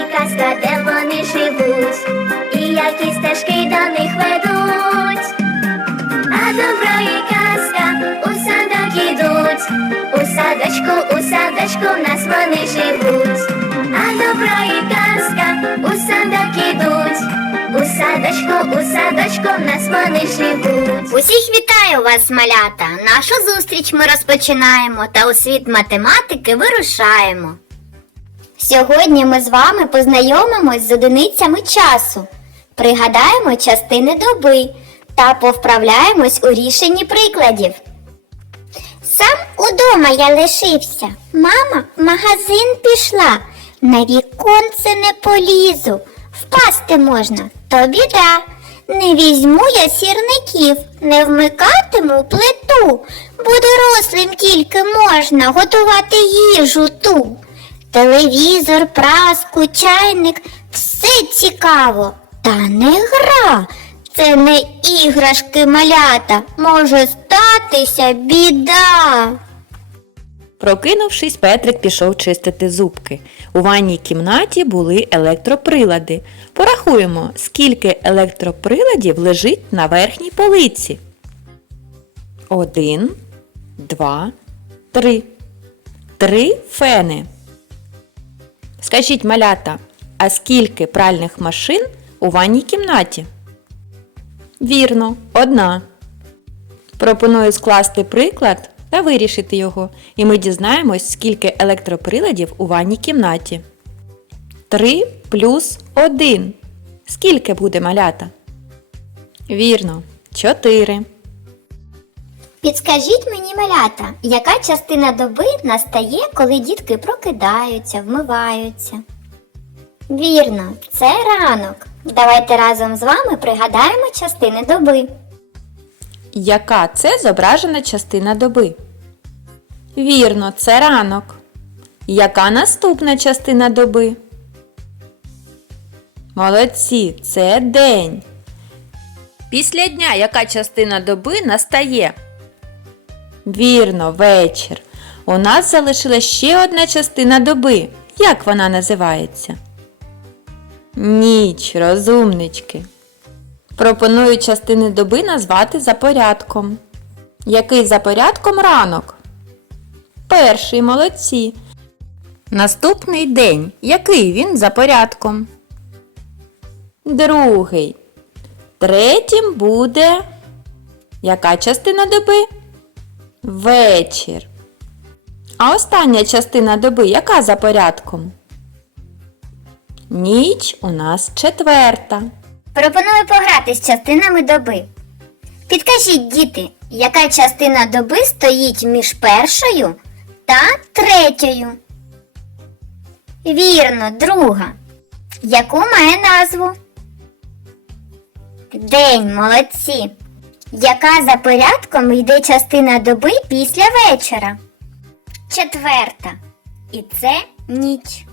і казка, де вони живуть, і які стежки до них ведуть. А добро і казка у садок ідуть, у садочку, у садочку в нас вони живуть. А добро і казка у садок ідуть, у садочку, у садочку в нас вони живуть. Усіх вітаю вас, малята! Нашу зустріч ми розпочинаємо та у світ математики вирушаємо. Сьогодні ми з вами познайомимось з одиницями часу, пригадаємо частини доби та повправляємось у рішенні прикладів. Сам удома я лишився. Мама в магазин пішла. На віконце не полізу. Впасти можна, то біда. Не візьму я сірників, не вмикатиму плиту, бо дорослим тільки можна готувати їжу ту. Телевізор, праску, чайник все цікаво, та не гра. Це не іграшки малята, може статися біда. Прокинувшись, Петрик пішов чистити зубки. У ванній кімнаті були електроприлади. Порахуємо, скільки електроприладів лежить на верхній полиці. Один, два, три. Три фени. Скажіть, малята, а скільки пральних машин у ванній кімнаті? Вірно, одна. Пропоную скласти приклад та вирішити його, і ми дізнаємось, скільки електроприладів у ванній кімнаті. 3 плюс 1. Скільки буде малята? Вірно, 4. Підскажіть мені, малята, яка частина доби настає, коли дітки прокидаються, вмиваються? Вірно, це ранок. Давайте разом з вами пригадаємо частини доби. Яка це зображена частина доби? Вірно, це ранок. Яка наступна частина доби? Молодці, це день. Після дня яка частина доби настає? Вірно, вечір. У нас залишилась ще одна частина доби. Як вона називається? Ніч, розумнички. Пропоную частини доби назвати за порядком. Який за порядком ранок? Перший молодці. Наступний день. Який він за порядком? Другий. Третім буде. Яка частина доби? Вечір. А остання частина доби яка за порядком? Ніч у нас четверта. Пропоную пограти з частинами доби. Підкажіть, діти, яка частина доби стоїть між першою та третьою? Вірно, друга. Яку має назву? День, молодці. Яка за порядком йде частина доби після вечора? Четверта. І це ніч.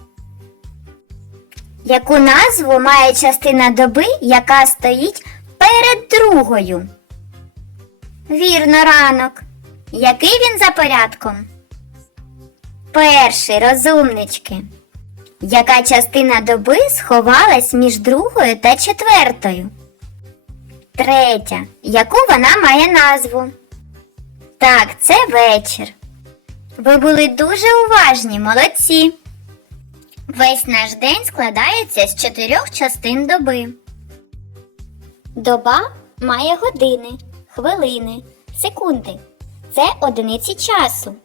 Яку назву має частина доби, яка стоїть перед другою? Вірно, ранок. Який він за порядком? Перший розумнички. Яка частина доби сховалась між другою та четвертою? Третя. Яку вона має назву? Так, це вечір. Ви були дуже уважні, молодці. Весь наш день складається з чотирьох частин доби. Доба має години, хвилини, секунди. Це одиниці часу.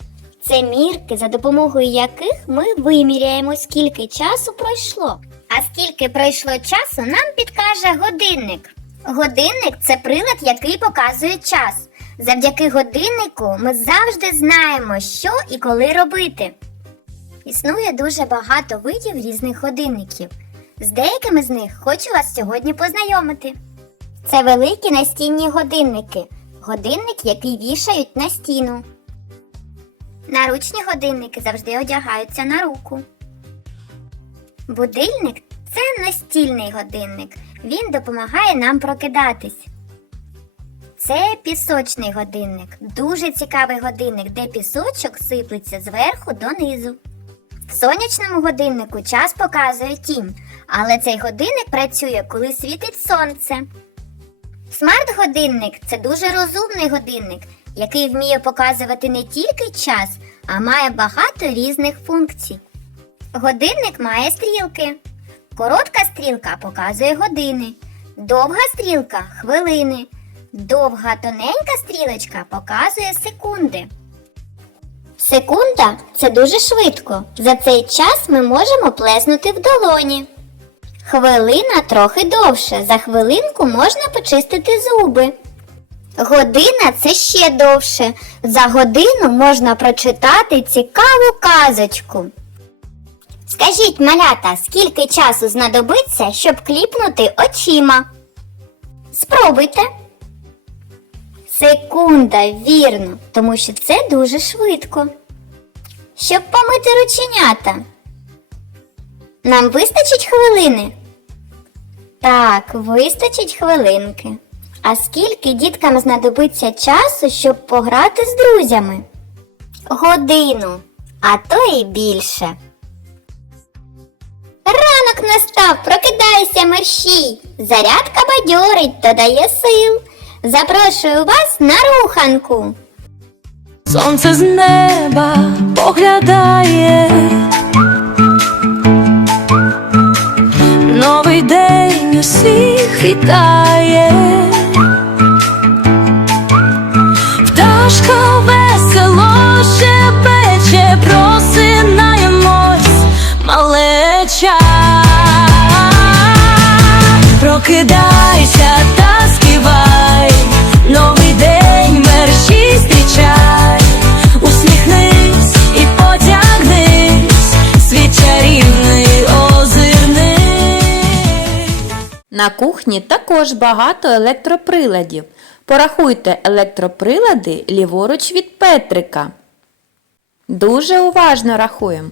Це мірки, за допомогою яких ми виміряємо, скільки часу пройшло. А скільки пройшло часу, нам підкаже годинник. Годинник це прилад, який показує час. Завдяки годиннику ми завжди знаємо, що і коли робити. Існує дуже багато видів різних годинників. З деякими з них хочу вас сьогодні познайомити. Це великі настінні годинники. Годинник, який вішають на стіну. Наручні годинники завжди одягаються на руку. Будильник це настільний годинник. Він допомагає нам прокидатись. Це пісочний годинник. Дуже цікавий годинник, де пісочок сиплеться зверху донизу. В сонячному годиннику час показує тінь, але цей годинник працює, коли світить сонце. Смарт-годинник це дуже розумний годинник, який вміє показувати не тільки час, а має багато різних функцій. Годинник має стрілки. Коротка стрілка показує години, довга стрілка хвилини, довга тоненька стрілочка показує секунди. Секунда це дуже швидко. За цей час ми можемо плеснути в долоні. Хвилина трохи довше. За хвилинку можна почистити зуби. Година це ще довше. За годину можна прочитати цікаву казочку. Скажіть, малята, скільки часу знадобиться, щоб кліпнути очима? Спробуйте. Секунда, вірно, тому що це дуже швидко. Щоб помити рученята. Нам вистачить хвилини? Так, вистачить хвилинки. А скільки діткам знадобиться часу, щоб пограти з друзями? Годину, а то і більше. Настав, прокидайся, мерщій. Зарядка бадьорить, додає сил. Запрошую вас на руханку. Сонце з неба поглядає, новий день усіх вітає, прокидайся та співай, новий день мерщій зустрічай, усміхнись і потягнись, світ чарівний озирнись. На кухні також багато електроприладів. Порахуйте електроприлади ліворуч від Петрика. Дуже уважно рахуємо.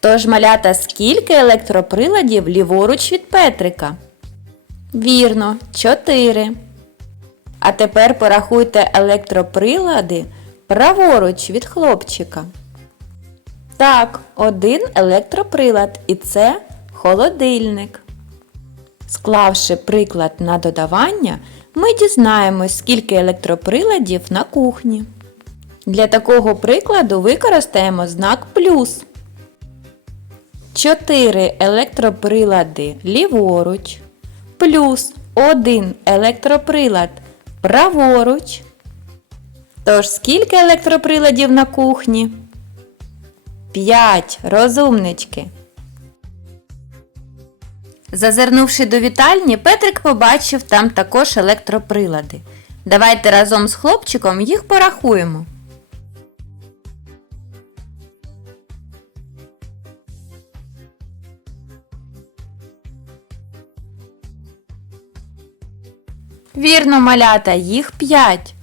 Тож, малята, скільки електроприладів ліворуч від Петрика? Вірно, 4. А тепер порахуйте електроприлади праворуч від хлопчика. Так, один електроприлад, і це холодильник. Склавши приклад на додавання, ми дізнаємось, скільки електроприладів на кухні. Для такого прикладу використаємо знак плюс. 4 електроприлади ліворуч, плюс 1 електроприлад праворуч. Тож скільки електроприладів на кухні? 5. Розумнички. Зазирнувши до вітальні, Петрик побачив там також електроприлади. Давайте разом з хлопчиком їх порахуємо. Вірно, малята, їх 5.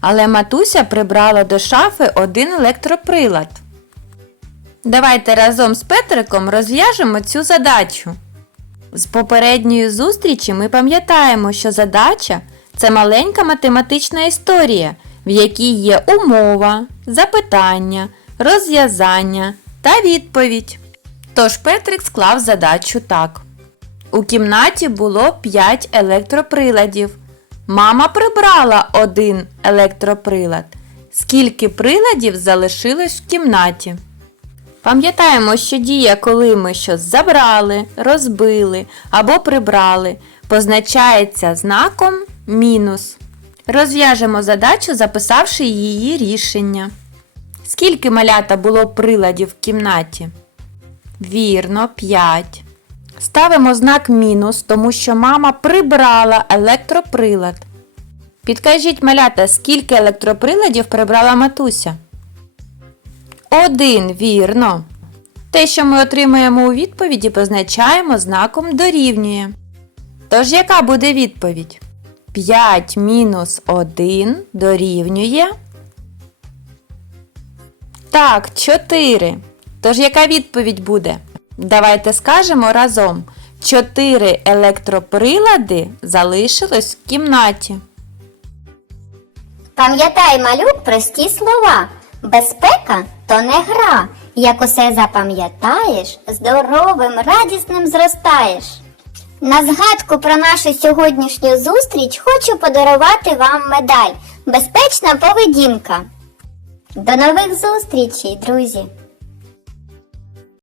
Але матуся прибрала до шафи один електроприлад. Давайте разом з Петриком розв'яжемо цю задачу. З попередньої зустрічі ми пам'ятаємо, що задача це маленька математична історія, в якій є умова, запитання, розв'язання та відповідь. Тож Петрик склав задачу так. У кімнаті було 5 електроприладів. Мама прибрала один електроприлад. Скільки приладів залишилось в кімнаті? Пам'ятаємо, що дія, коли ми щось забрали, розбили або прибрали, позначається знаком мінус. Розв'яжемо задачу, записавши її рішення. Скільки малята було приладів в кімнаті? Вірно, 5. Ставимо знак мінус, тому що мама прибрала електроприлад. Підкажіть малята, скільки електроприладів прибрала матуся? Один, вірно. Те, що ми отримаємо у відповіді, позначаємо знаком дорівнює. Тож яка буде відповідь? 5 мінус 1 дорівнює. Так, 4. Тож яка відповідь буде? Давайте скажемо разом. 4 електроприлади залишилось в кімнаті. Пам'ятай, малюк, прості слова. Безпека то не гра. Як усе запам'ятаєш, здоровим, радісним зростаєш. На згадку про нашу сьогоднішню зустріч хочу подарувати вам медаль Безпечна поведінка. До нових зустрічей, друзі!